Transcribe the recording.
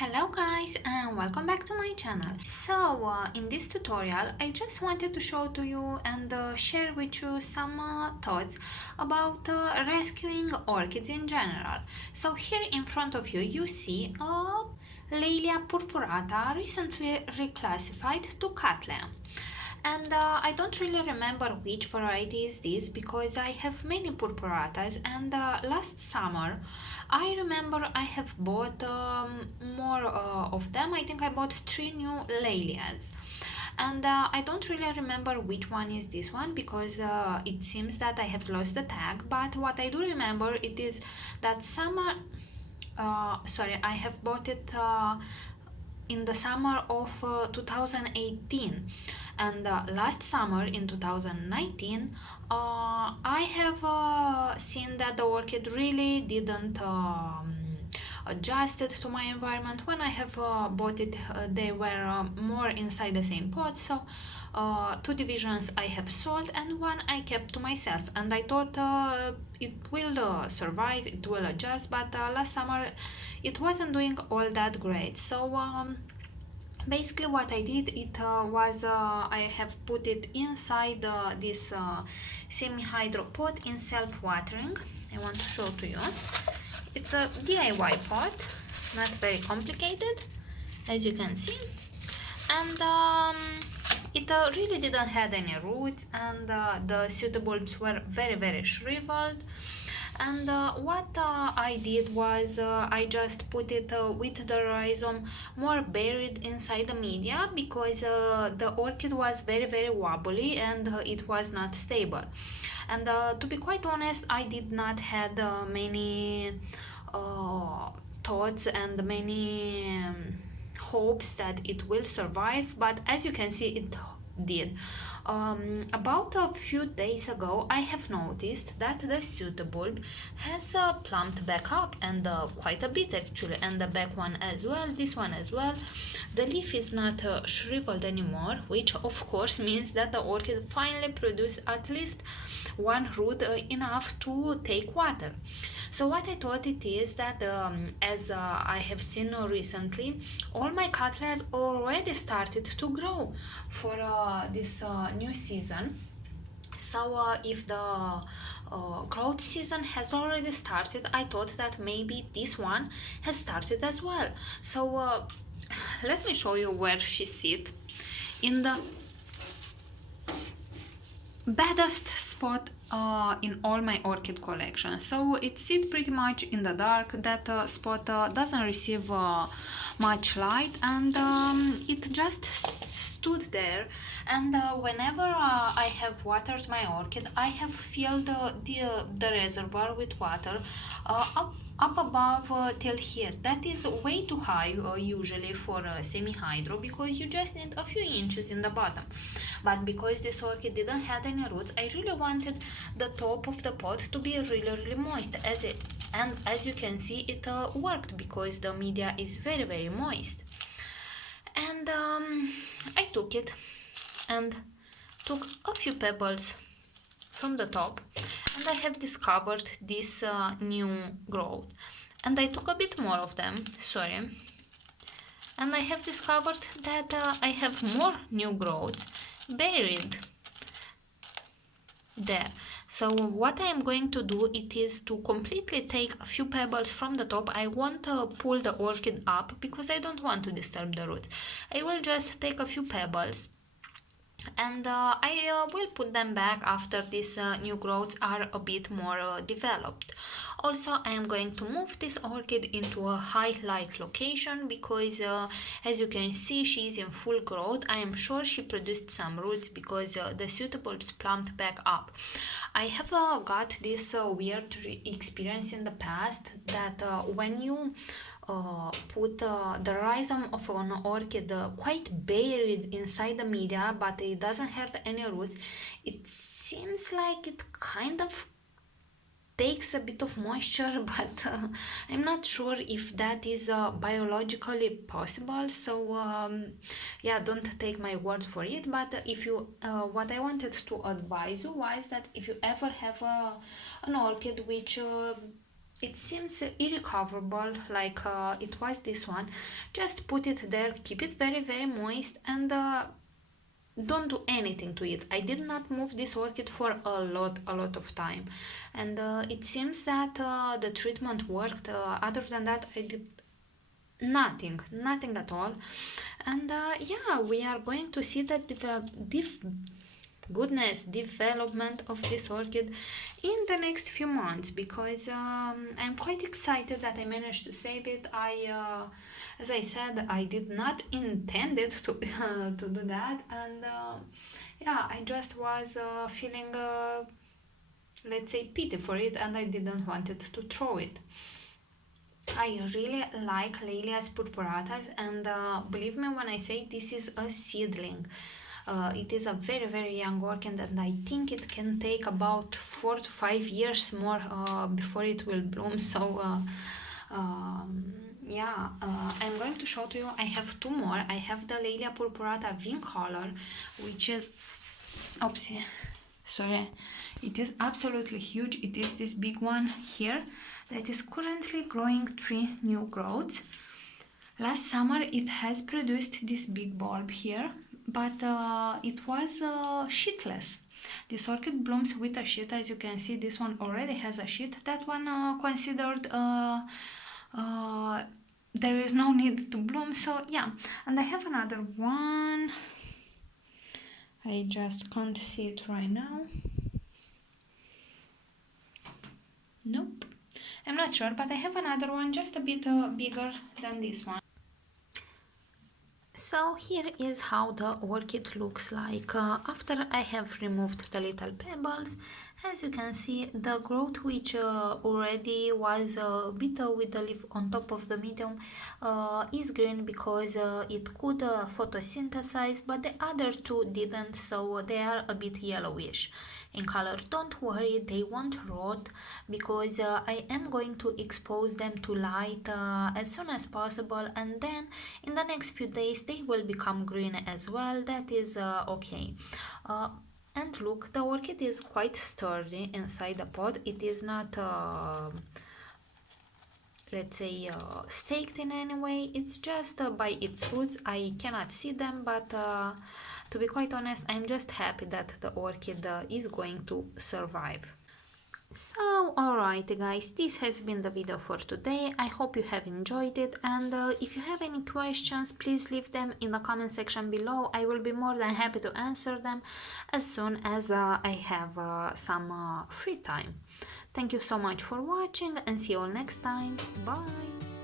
Hello guys and welcome back to my channel. In this tutorial I just wanted to show to you and share with you some thoughts about rescuing orchids in general. So here in front of you you see a Laelia purpurata recently reclassified to cattleya. And I don't really remember which variety is this because I have many purpuratas, and last summer I remember I have bought more of them. I think I bought 3 new Laelias, and I don't really remember which one is this one because it seems that I have lost the tag, but what I do remember it is that summer I have bought it in the summer of 2018, and last summer in 2019 I have seen that the orchid really didn't adjusted to my environment. When I have bought it, they were more inside the same pot, so 2 divisions I have sold and 1 I kept to myself, and I thought it will survive, it will adjust, but last summer it wasn't doing all that great. So basically what I did was I have put it inside this semi-hydro pot in self-watering. I want to show to you. It's a DIY pot, not very complicated, as you can see, and it really didn't have any roots, and the pseudobulbs were very shriveled. And what I did was I just put it with the rhizome more buried inside the media because the orchid was very wobbly and it was not stable. And to be quite honest, I did not had many thoughts and many hopes that it will survive, but as you can see it did. About a few days ago I have noticed that the pseudobulb has plumped back up, and quite a bit actually, and the back one as well, this one as well. The leaf is not shriveled anymore, which of course means that the orchid finally produced at least 1 root enough to take water. So what I thought it is that as I have seen recently, all my cattleyas already started to grow for this new season. So if the growth season has already started, I thought that maybe this one has started as well. So let me show you where she sits. In the baddest spot in all my orchid collection. So it sits pretty much in the dark. That spot doesn't receive much light, and it just stood there. And whenever I have watered my orchid, I have filled the reservoir with water up above till here. That is way too high usually for semi-hydro, because you just need a few inches in the bottom. But because this orchid didn't have any roots, I really wanted the top of the pot to be really moist, and as you can see it worked because the media is very moist. And I took it and took a few pebbles from the top, and I have discovered this new growth, and I took a bit more of them, and I have discovered that I have more new growths buried there. So what I am going to do, it is to completely take a few pebbles from the top. I won't pull the orchid up because I don't want to disturb the roots. I will just take a few pebbles, and I will put them back after these new growths are a bit more developed. Also, I am going to move this orchid into a high light location because as you can see she is in full growth. I am sure she produced some roots because the pseudobulbs plumped back up. I have got this weird experience in the past that when you put the rhizome of an orchid quite buried inside the media, but it doesn't have any roots, it seems like it kind of takes a bit of moisture, but I'm not sure if that is biologically possible. So yeah, don't take my word for it, but if you what I wanted to advise you was that if you ever have an orchid which it seems irrecoverable, like it was this one. Just put it there, keep it very very moist, and don't do anything to it. I did not move this orchid for a lot of time, and it seems that the treatment worked. Other than that, I did nothing at all. And yeah, we are going to see the development of this orchid in the next few months, because I'm quite excited that I managed to save it. As I said, I did not intend it to to do that, and yeah, I just was feeling let's say pity for it, and I didn't want it to throw it. I really like Lelias purpuratas, and believe me when I say this is a seedling. It is a very very young orchid, and I think it can take about 4 to 5 years more before it will bloom. So yeah, I'm going to show to you. I have two more. I have the Lelia purpurata Vin color, which is, oopsie, sorry, it is absolutely huge. It is this big one here that is currently growing 3 new growths. Last summer it has produced this big bulb here, but it was sheetless. This orchid blooms with a sheet. As you can see, this one already has a sheet. That one considered there is no need to bloom. So yeah, and I have another one. I just can't see it right now. Nope, I'm not sure, but I have another one just a bit bigger than this one. So here is how the orchid looks like after I have removed the little pebbles. As you can see, the growth which already was a bit with the leaf on top of the medium is green, because it could photosynthesize, but the other two didn't, so they are a bit yellowish in color. Don't worry, they won't rot, because I am going to expose them to light as soon as possible, and then in the next few days they will become green as well. That is okay. And look, the orchid is quite sturdy inside the pot. It is not let's say staked in any way. It's just by its roots. I cannot see them, but to be quite honest, I'm just happy that the orchid is going to survive. So alright guys, this has been the video for today. I hope you have enjoyed it, and if you have any questions, please leave them in the comment section below. I will be more than happy to answer them as soon as I have some free time. Thank you so much for watching, and see you all next time. Bye!